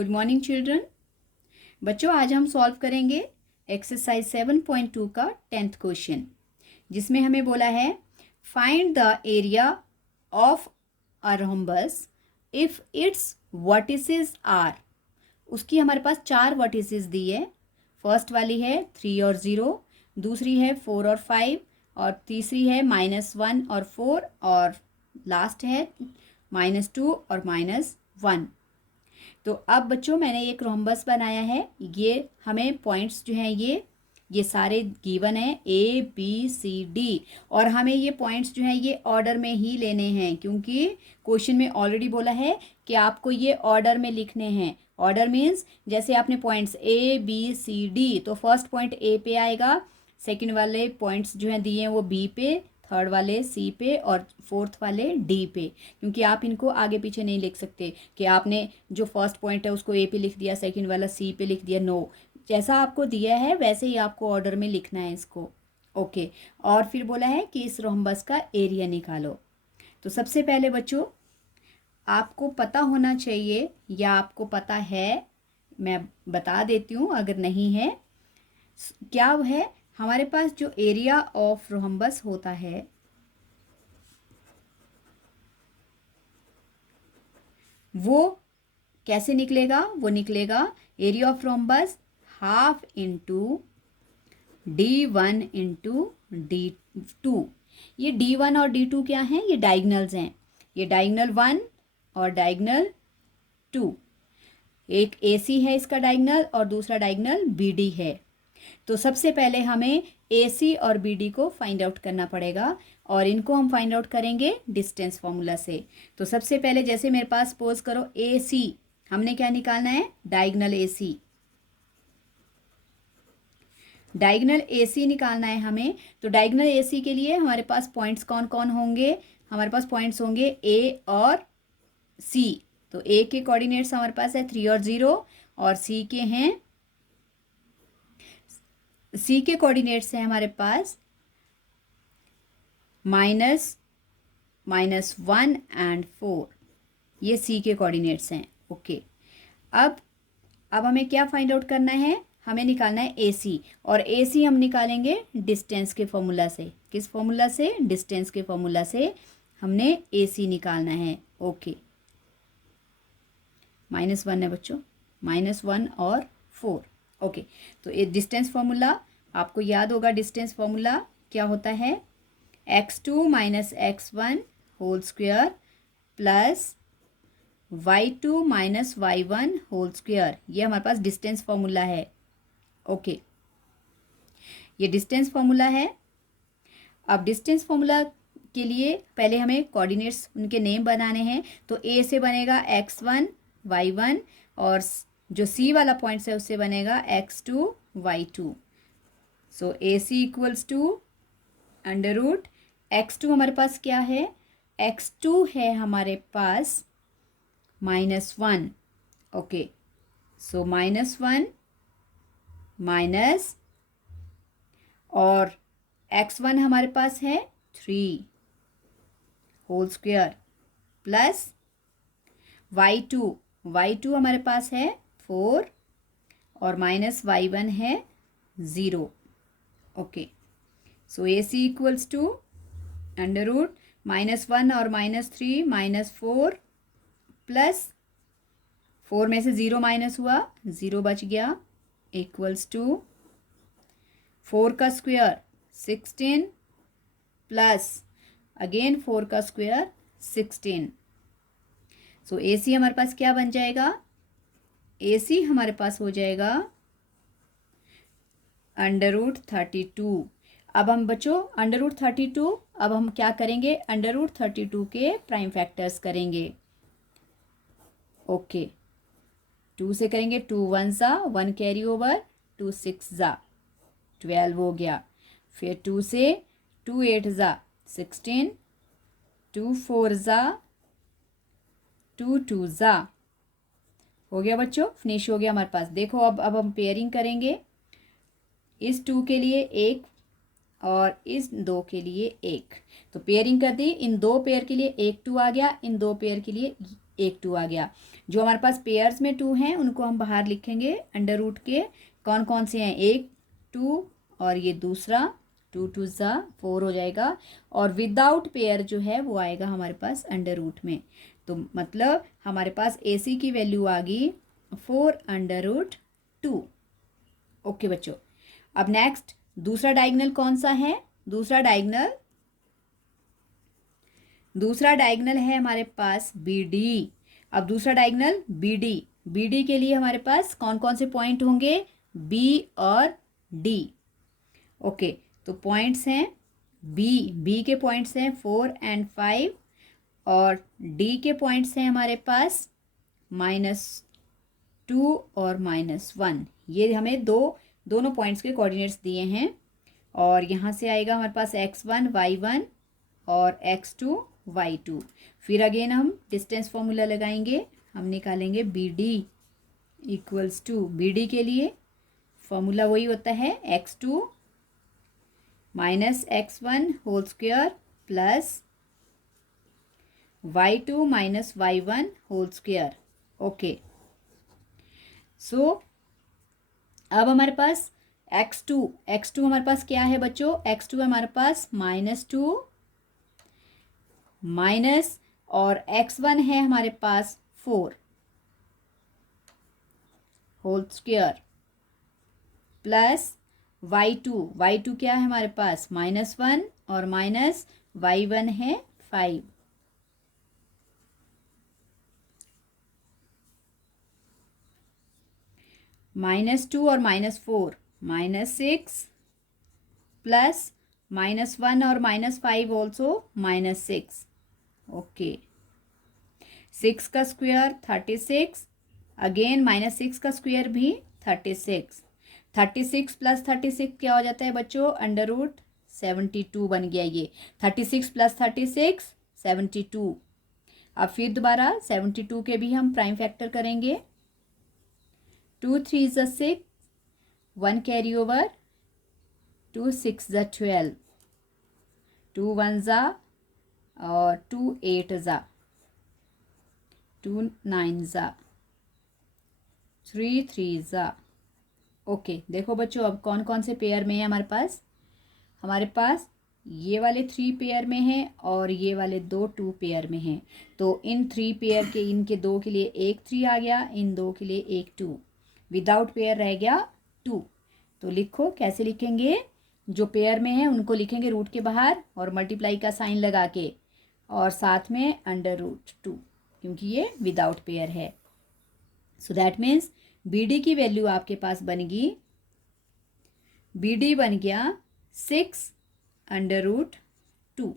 Good morning children. बच्चों, आज हम सॉल्व करेंगे एक्सरसाइज 7.2 का 10th क्वेश्चन, जिसमें हमें बोला है find the area of a rhombus if it's vertices are. उसकी हमारे पास 4 वर्टिसेस दी है। फर्स्ट वाली है 3 और 0, दूसरी है 4 और 5, और तीसरी है -1 और 4, और लास्ट है -2 और -1। तो अब बच्चों मैंने एक रोम्बस बनाया है। ये हमें पॉइंट्स जो हैं ये सारे गिवन हैं ABCD, और हमें ये पॉइंट्स जो हैं ये ऑर्डर में ही लेने हैं, क्योंकि क्वेश्चन में ऑलरेडी बोला है कि आपको ये ऑर्डर में लिखने हैं। ऑर्डर मीन्स जैसे आपने पॉइंट्स ABCD, तो फर्स्ट पॉइंट A पे आएगा, सेकंड वाले पॉइंट्स जो हैं दिए हैं वो B पे, थर्ड वाले C पे, और फोर्थ वाले D पे, क्योंकि आप इनको आगे पीछे नहीं लिख सकते कि आपने जो फर्स्ट पॉइंट है उसको A पे लिख दिया, सेकंड वाला C पे लिख दिया। नो, जैसा आपको दिया है वैसे ही आपको ऑर्डर में लिखना है इसको। ओके, और फिर बोला है कि इस रोम्बस का एरिया निकालो। तो सबसे पहले बच्चों आपको पता होना चाहिए, या आपको पता है, मैं बता देती हूँ अगर नहीं है। क्या है, हमारे पास जो एरिया ऑफ रोम्बस होता है वो कैसे निकलेगा? वो निकलेगा area of rhombus half into D1 into D2। ये D1 और D2 क्या हैं? ये डायगनल्स हैं। ये डायगनल 1 और डायगनल 2, एक AC है इसका डायगनल और दूसरा डायगनल BD है। तो सबसे पहले हमें AC और BD को फाइंड आउट करना पड़ेगा, और इनको हम फाइंड आउट करेंगे डिस्टेंस फॉर्मूला से। तो सबसे पहले जैसे मेरे पास सपोज करो AC, हमने क्या निकालना है? Diagonal AC। डायगनल AC निकालना है हमें। तो डायगनल AC के लिए हमारे पास पॉइंट्स कौन कौन होंगे? हमारे पास पॉइंट्स होंगे A और C। तो A के कोऑर्डिनेट्स हमारे पास है 3 और 0, और C के हैं, C के कोऑर्डिनेट्स हैं हमारे पास -1 एंड 4। ये C के कोऑर्डिनेट्स हैं। ओके, अब हमें क्या फाइंड आउट करना है? हमें निकालना है AC, और AC हम निकालेंगे डिस्टेंस के फॉर्मूला से। किस फॉर्मूला से? डिस्टेंस के फॉर्मूला से हमने AC निकालना है। ओके, -1 है बच्चों, -1 और 4। ओके, तो ये डिस्टेंस फॉर्मूला आपको याद होगा। डिस्टेंस फॉर्मूला क्या होता है? x2 - x1 whole square plus y2 - y1 whole square. ये हमारे पास डिस्टेंस फॉर्मूला है। ओके, ये डिस्टेंस फॉर्मूला है। अब डिस्टेंस फॉर्मूला के लिए पहले हमें कोऑर्डिनेट्स उनके नेम बनाने हैं। तो A से बनेगा x1 y1, और जो C वाला पॉइंट्स है उससे बनेगा x2 y2। So AC equals to under root x2 हमारे पास क्या है? x2 है हमारे पास -1। ओके, सो -1 माइनस, और x1 हमारे पास है 3 होल स्क्वायर प्लस y2 हमारे पास है 4, और -y1 है 0। Okay, so AC equals to under root -1 और -3 -4 प्लस 4 में से 0 माइनस हुआ, 0 बच गया, इक्वल्स टू 4 का स्क्वायर 16 प्लस अगेन 4 का स्क्वायर 16। सो AC हमारे पास क्या बन जाएगा? AC हमारे पास हो जाएगा √32। अब हम बच्चों √32, अब हम क्या करेंगे? √32 के प्राइम फैक्टर्स करेंगे। ओके, 2 से करेंगे, 2 1 ज़ा 1 कैरी ओवर, 2 6 ज़ा 12 हो गया। फिर 2 से 2 8 ज़ा 16, 2 4 ज़ा 2 2 ज़ा हो गया बच्चों, फिनिश हो गया हमारे पास। देखो अब हम पेयरिंग करेंगे। इस 2 के लिए 1 और इस 2 के लिए 1, तो पेयरिंग कर दी। इन 2 पेयर के लिए 1 2 आ गया, इन 2 पेयर के लिए एक 2 आ गया। जो हमारे पास पेयर्स में 2 हैं उनको हम बाहर लिखेंगे अंडर रूट के। कौन कौन से हैं, 1 2 और ये दूसरा 2 2 ज़ा 4 हो जाएगा। और विदाउट पेयर जो है वो आएगा हमारे पास अंडर रूट में। तो मतलब हमारे पास AC की वैल्यू आ गई 4 अंडर रूट 2। ओके बच्चों, अब नेक्स्ट दूसरा डायगोनल कौन सा है? दूसरा डायगोनल है हमारे पास BD। अब दूसरा डायगोनल BD के लिए हमारे पास कौन कौन से पॉइंट होंगे? B और D। ओके, तो पॉइंट्स हैं B के पॉइंट्स हैं 4 एंड 5 और D के पॉइंट्स हैं हमारे पास -2 और -1। ये हमें दोनों पॉइंट्स के कोऑर्डिनेट्स दिए हैं। और यहाँ से आएगा हमारे पास x1 y1 और x2 y2। फिर अगेन हम डिस्टेंस फॉर्मूला लगाएंगे। हम निकालेंगे BD इक्वल्स टू, BD के लिए फॉर्मूला वही होता है x2 minus x1 whole square plus y2 minus y1 whole square. Okay, so अब हमारे पास x2 हमारे पास क्या है बच्चों? x2 हमारे पास -2 माइनस और x1 है हमारे पास 4 होल स्क्वायर प्लस y2 क्या है हमारे पास? -1 और माइनस y1 है 5। -2 और -4 -6 प्लस -1 और -5 ऑल्सो -6। ओके, 6 का स्क्वायर 36, अगेन -6 का स्क्वायर भी 36। 36 प्लस 36 क्या हो जाता है बच्चों? अंडर रूट 72 बन गया ये। 36 प्लस 36 72। अब फिर दोबारा 72 के भी हम प्राइम फैक्टर करेंगे। 2 3 ज़ा 6, 1 कैरी ओवर, 2 6 ज़ा 12, 2 1 ज़ा और 2 8 ज़ा, 2 9 ज़ा, 3 3 ज़ा। ओके, देखो बच्चों अब कौन कौन से पेयर में है हमारे पास? हमारे पास ये वाले 3 पेयर में हैं और ये वाले 2 पेयर में हैं। तो इन 3 पेयर के इनके 2 के लिए एक 3 आ गया, इन 2 के लिए एक 2, विदाउट पेयर रह गया 2। तो लिखो, कैसे लिखेंगे? जो पेयर में है उनको लिखेंगे रूट के बाहर और मल्टीप्लाई का साइन लगा के और साथ में अंडर रूट 2, क्योंकि ये विदाउट पेयर है। सो दैट मीन्स BD की वैल्यू आपके पास बनेगी, BD बन गया 6 अंडर रूट 2।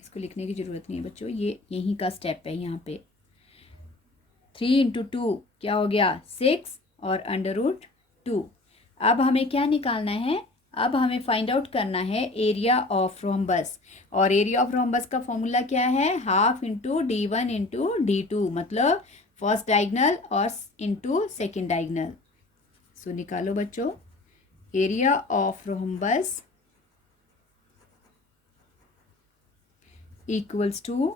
इसको लिखने की ज़रूरत नहीं है बच्चों, ये यहीं का स्टेप है। यहाँ पे 3 × 2 क्या हो गया? 6 और अंडर रूट 2। अब हमें क्या निकालना है? अब हमें फाइंड आउट करना है एरिया ऑफ रोम्बस। और एरिया ऑफ रोम्बस का फॉर्मूला क्या है? Half into D1 into D2, मतलब फर्स्ट डायगोनल और इंटू सेकेंड डायगोनल। सो निकालो बच्चों, area of rhombus equals to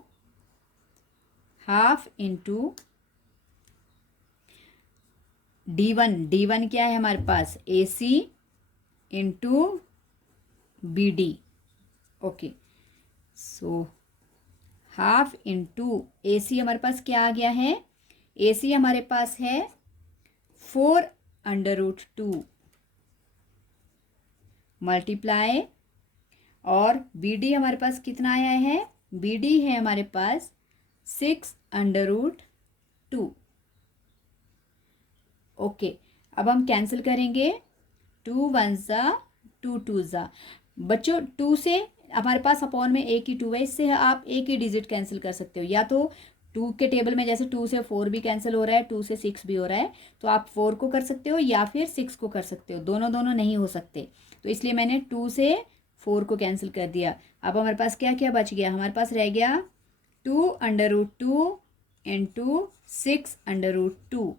half into D1 क्या है हमारे पास? AC into BD। Okay, so half into AC हमारे पास क्या आ गया है? AC हमारे पास है 4 अंडर रूट 2 मल्टीप्लाई, और BD हमारे पास कितना आया है? BD है हमारे पास 6 अंडर रूट 2। ओके, अब हम कैंसिल करेंगे। 2 1 ज़ा 2 2 ज़ा। बच्चों 2 से हमारे पास अपॉन में एक ही 2 है, इससे आप एक ही डिजिट कैंसिल कर सकते हो। या तो 2 के टेबल में जैसे 2 से 4 भी कैंसिल हो रहा है, 2 से 6 भी हो रहा है, तो आप 4 को कर सकते हो या फिर 6 को कर सकते हो। दोनों नहीं हो सकते, तो इसलिए मैंने 2 से 4 को कैंसिल कर दिया। अब हमारे पास क्या क्या बच गया? हमारे पास रह गया 2 under root 2 into 6 under root 2।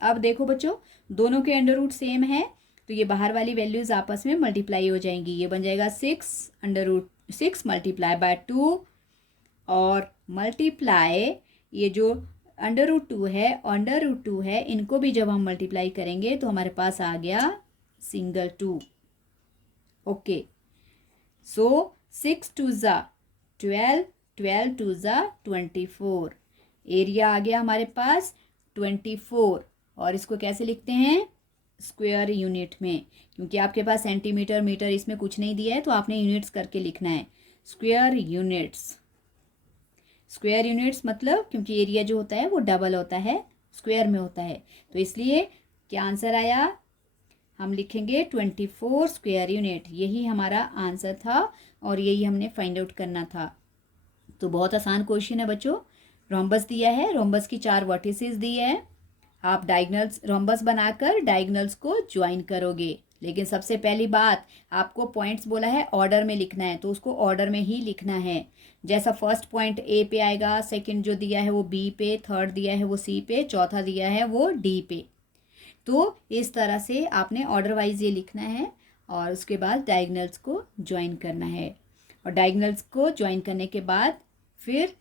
अब देखो बच्चों, दोनों के अंडर रूट सेम है, तो ये बाहर वाली वैल्यूज आपस में मल्टीप्लाई हो जाएंगी। ये बन जाएगा 6 अंडर रूट 6 मल्टीप्लाई बाय 2 और मल्टीप्लाई ये जो √2 है, √2 है, इनको भी जब हम मल्टीप्लाई करेंगे तो हमारे पास आ गया सिंगल 2। ओके, सो 6 2 ज़ा 12, 12 2 ज़ा 24, एरिया आ गया हमारे पास 24। और इसको कैसे लिखते हैं? स्क्वायर यूनिट में, क्योंकि आपके पास सेंटीमीटर मीटर इसमें कुछ नहीं दिया है तो आपने यूनिट्स करके लिखना है। स्क्वायर यूनिट्स, स्क्वायर यूनिट्स मतलब क्योंकि एरिया जो होता है वो डबल होता है, स्क्वायर में होता है, तो इसलिए क्या आंसर आया? हम लिखेंगे 24 स्क्वायर यूनिट। यही हमारा आंसर था और यही हमने फाइंड आउट करना था। तो बहुत आसान क्वेश्चन है बच्चों। रोम्बस दिया है, रोम्बस की 4 वर्टिसेस दी है, आप डायगनल्स रोम्बस बनाकर डायगनल्स को ज्वाइन करोगे। लेकिन सबसे पहली बात, आपको पॉइंट्स बोला है ऑर्डर में लिखना है, तो उसको ऑर्डर में ही लिखना है। जैसा फर्स्ट पॉइंट ए पे आएगा, सेकंड जो दिया है वो बी पे, थर्ड दिया है वो सी पे, चौथा दिया है वो डी पे। तो इस तरह से आपने ऑर्डर वाइज ये लिखना है और उसके बाद डायगनल्स को ज्वाइन करना है। और डायगनल्स को ज्वाइन करने के बाद फिर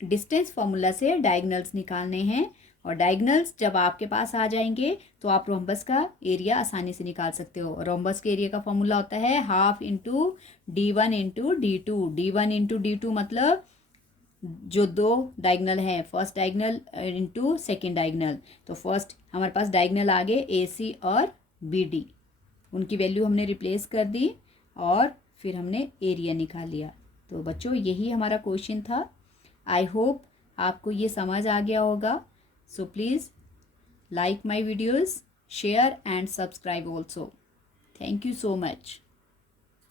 डिस्टेंस फॉर्मूला से डायगनल्स निकालने हैं। और डायगनल्स जब आपके पास आ जाएंगे तो आप रोम्बस का एरिया आसानी से निकाल सकते हो। रोम्बस के एरिया का फॉर्मूला होता है ½ into D1 into D2। D1 into D2 मतलब जो दो डायगनल हैं, first diagonal into second diagonal. तो फर्स्ट हमारे पास डायगनल आ गए AC और BD, उनकी वैल्यू हमने रिप्लेस कर दी और फिर हमने एरिया निकाल लिया। तो बच्चों यही हमारा क्वेश्चन था। आई होप आपको ये समझ आ गया होगा। So please like my videos, share and subscribe also. Thank you so much.